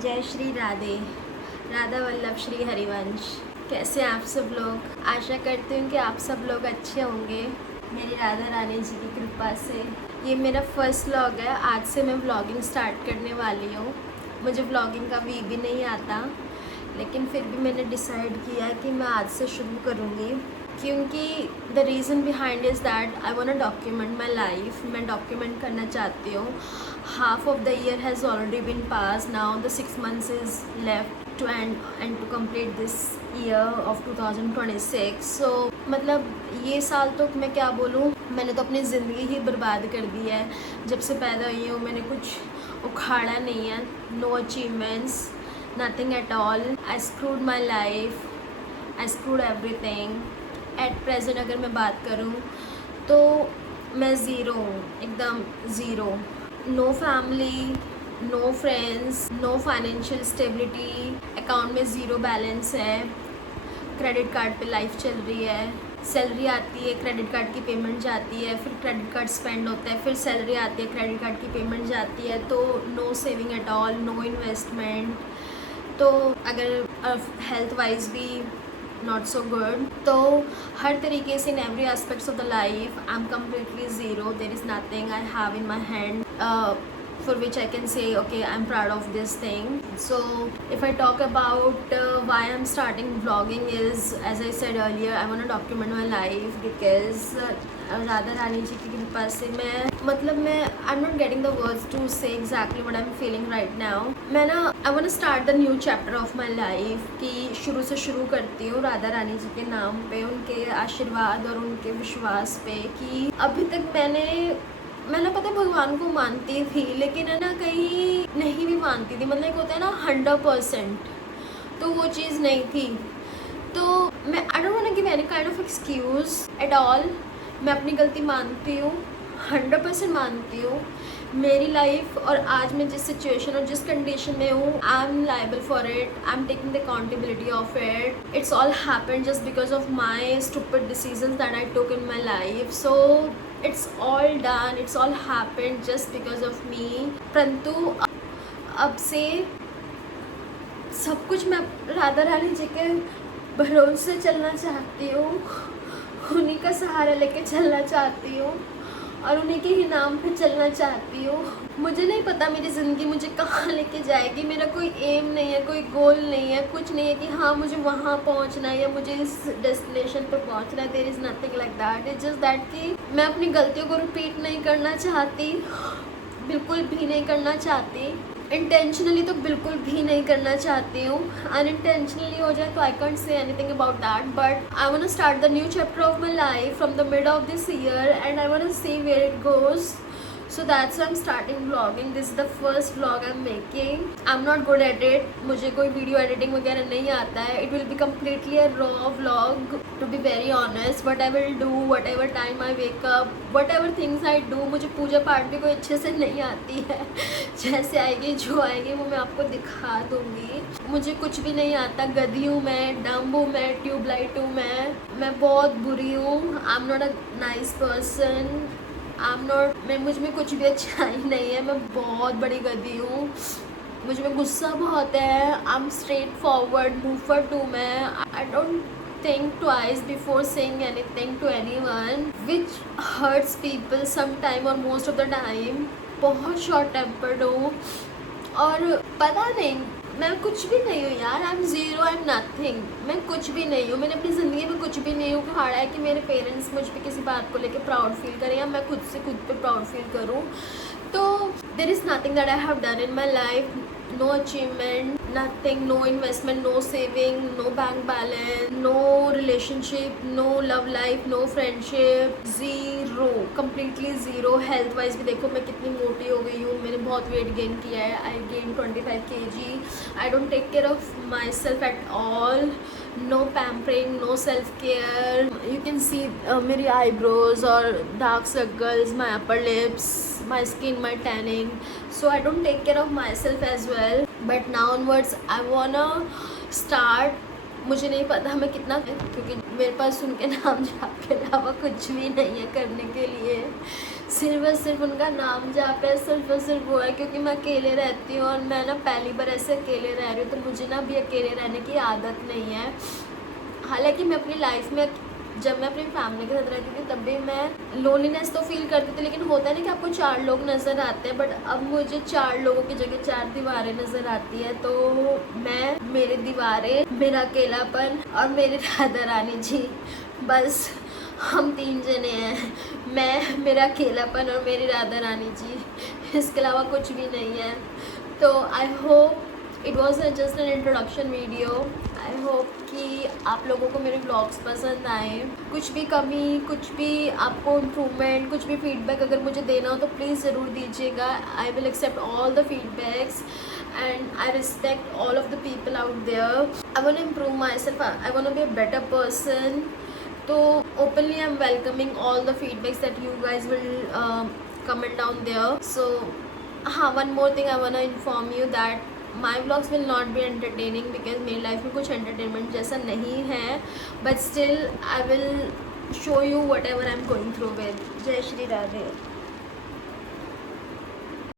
जय श्री राधे। राधा वल्लभ श्री हरिवंश। कैसे हैं आप सब लोग? आशा करती हूँ कि आप सब लोग अच्छे होंगे मेरी राधा रानी जी की कृपा से। ये मेरा फर्स्ट व्लॉग है। आज से मैं व्लॉगिंग स्टार्ट करने वाली हूँ। मुझे व्लॉगिंग का भी नहीं आता, लेकिन फिर भी मैंने डिसाइड किया कि मैं आज से शुरू करूँगी, क्योंकि the reason behind is that I want to document my life. मैं डॉक्यूमेंट करना चाहती हूँ। Half of the year has already been passed, now the 6 months is left to end to complete this year of 2026। So मतलब ये साल तो मैं क्या बोलूँ, मैंने तो अपनी ज़िंदगी ही बर्बाद कर दी है। जब से पैदा हुई हूँ मैंने कुछ उखाड़ा नहीं है। No achievements, nothing at all. I screwed my life. I screwed everything. At present अगर मैं बात करूँ तो मैं ज़ीरो हूँ, एकदम zero. No family, no friends, no financial stability, account में ज़ीरो बैलेंस है, क्रेडिट कार्ड पे लाइफ चल रही है। सैलरी आती है, क्रेडिट कार्ड की पेमेंट जाती है, फिर क्रेडिट कार्ड स्पेंड होता है, फिर सैलरी आती है, क्रेडिट कार्ड की पेमेंट जाती है। तो no saving at all, no investment. तो अगर हेल्थ वाइज भी नॉट सो गुड, तो हर तरीके से in every aspects of the life I am completely zero. There is nothing I have in my hand for which I can say, okay, I'm proud of this thing. So if I talk about why I'm starting vlogging is, as I said earlier, I want to document my life because Radha Rani ji की कृपा से मैं I'm not getting the words to say exactly what I'm feeling right now. मैं ना I want to start the new chapter of my life कि शुरू से शुरू करती हूँ राधा रानी जी के नाम पे, उनके आशीर्वाद और उनके विश्वास पे। कि अभी तक मैं ना पता भगवान को मानती थी, लेकिन है ना कहीं नहीं भी मानती थी। मतलब एक होता है ना 100%, तो वो चीज़ नहीं थी। तो मैं I don't want to give any kind of excuse at all. मैं अपनी गलती मानती हूँ, 100% मानती हूँ। मेरी लाइफ और आज मैं जिस सिचुएशन और जिस कंडीशन में हूँ, I am liable for it, I am taking the accountability of it. It's all happened just because of my stupid decisions that I took in my life. So it's all done, it's all happened just because of me. परंतु अब से सब कुछ मैं राधा रानी जी के भरोसे चलना चाहती हूँ, उन्हीं का सहारा लेके चलना चाहती हूँ और उन्हीं के ही नाम पे चलना चाहती हूँ। मुझे नहीं पता मेरी ज़िंदगी मुझे कहाँ लेके जाएगी। मेरा कोई एम नहीं है, कोई गोल नहीं है, कुछ नहीं है कि हाँ मुझे वहाँ पहुँचना है या मुझे इस डेस्टिनेशन पे पहुँचना है। There is nothing like that. It's just that कि मैं अपनी गलतियों को रिपीट नहीं करना चाहती, बिल्कुल भी नहीं करना चाहती। इंटेंशनली तो बिल्कुल भी नहीं करना चाहती हूँ। अनइंटेंशनली हो जाए तो I can't say anything about that, but I want to start the new chapter of my life from the mid of this year and I want to see where it goes. So that's why I'm starting vlogging. This is the first vlog I'm making. I'm not good at it. मुझे कोई video editing वगैरह नहीं आता है. It will be completely a raw vlog, to be very honest. What I will do, whatever time I wake up, whatever things I do. मुझे पूजा पाठ भी कोई अच्छे से नहीं आती है. जैसे आएगी जो आएगी वो मैं आपको दिखा दूँगी. मुझे कुछ भी नहीं आता. गधी हूँ मैं, डम्ब हूँ मैं, ट्यूबलाइट हूँ मैं बहुत बुरी हूँ. I'm not a nice person. मुझ में कुछ भी अच्छाई नहीं है. मैं बहुत बड़ी गधी हूँ. मुझ में गुस्सा बहुत है. I am straightforward mover टू मैं. I don't think twice before saying anything to anyone which hurts people sometime or most of the time. बहुत शॉर्ट टेम्पर्ड हूँ और पता नहीं मैं कुछ भी नहीं हूँ यार. I am zero, I am nothing. मैं कुछ भी नहीं हूँ. मैंने अपनी ज़िंदगी में कुछ भी नहीं हूँ. उखाड़ा है कि मेरे पेरेंट्स मुझ पे किसी बात को लेके प्राउड फील करें या मैं खुद से खुद पे प्राउड फील करूँ. तो there is nothing that I have done in my life. No achievement, nothing, no investment, no saving, no bank balance, no relationship, no love life, no friendship, zero, completely zero. Health wise भी देखो मैं कितनी मोटी हो गई हूँ. मैंने बहुत वेट गेन किया है. I gain 25 kg. I don't take care of my self at all. No pampering, no self care. You can see मेरी आईब्रोज और dark circles, my upper lips, my skin, my tanning. So I don't take care of myself as well. But now onwards I wanna start. मुझे नहीं पता मैं कितना, क्योंकि मेरे पास उनके नाम जाप के अलावा कुछ भी नहीं है करने के लिए. सिर्फ और सिर्फ उनका नाम जहाँ पे सिर्फ और सिर्फ वो है क्योंकि मैं अकेले रहती हूँ और मैं ना पहली बार ऐसे अकेले रह रही हूँ, तो मुझे ना अभी अकेले रहने की आदत नहीं है। हालांकि मैं अपनी लाइफ में जब मैं अपनी फैमिली के साथ रहती थी तब भी मैं लोनलीनेस तो फील करती थी, लेकिन होता है ना कि आपको 4 लोग नज़र आते हैं, बट अब मुझे 4 लोगों की जगह 4 दीवारें नज़र आती है। तो मैं, मेरी दीवारें, मेरा अकेलापन और मेरी राधा रानी जी, बस हम 3 जने हैं। मैं, मेरा अकेलापन और मेरी राधा रानी जी, इसके अलावा कुछ भी नहीं है। तो I hope it was just an introduction video. I hope कि आप लोगों को मेरे व्लॉग्स पसंद आए। कुछ भी कमी, कुछ भी आपको इम्प्रूवमेंट, कुछ भी फीडबैक अगर मुझे देना हो तो प्लीज़ ज़रूर दीजिएगा। I will accept all the feedbacks and I respect all of the people out there. I want to improve myself. I want to be a better person. So openly I'm welcoming all the feedbacks that you guys will comment down there. So one more thing I want to inform you that my vlogs will not be entertaining because मेरी life में कुछ entertainment जैसा नहीं है, but still I will show you whatever I'm going through with. जय श्री राधे।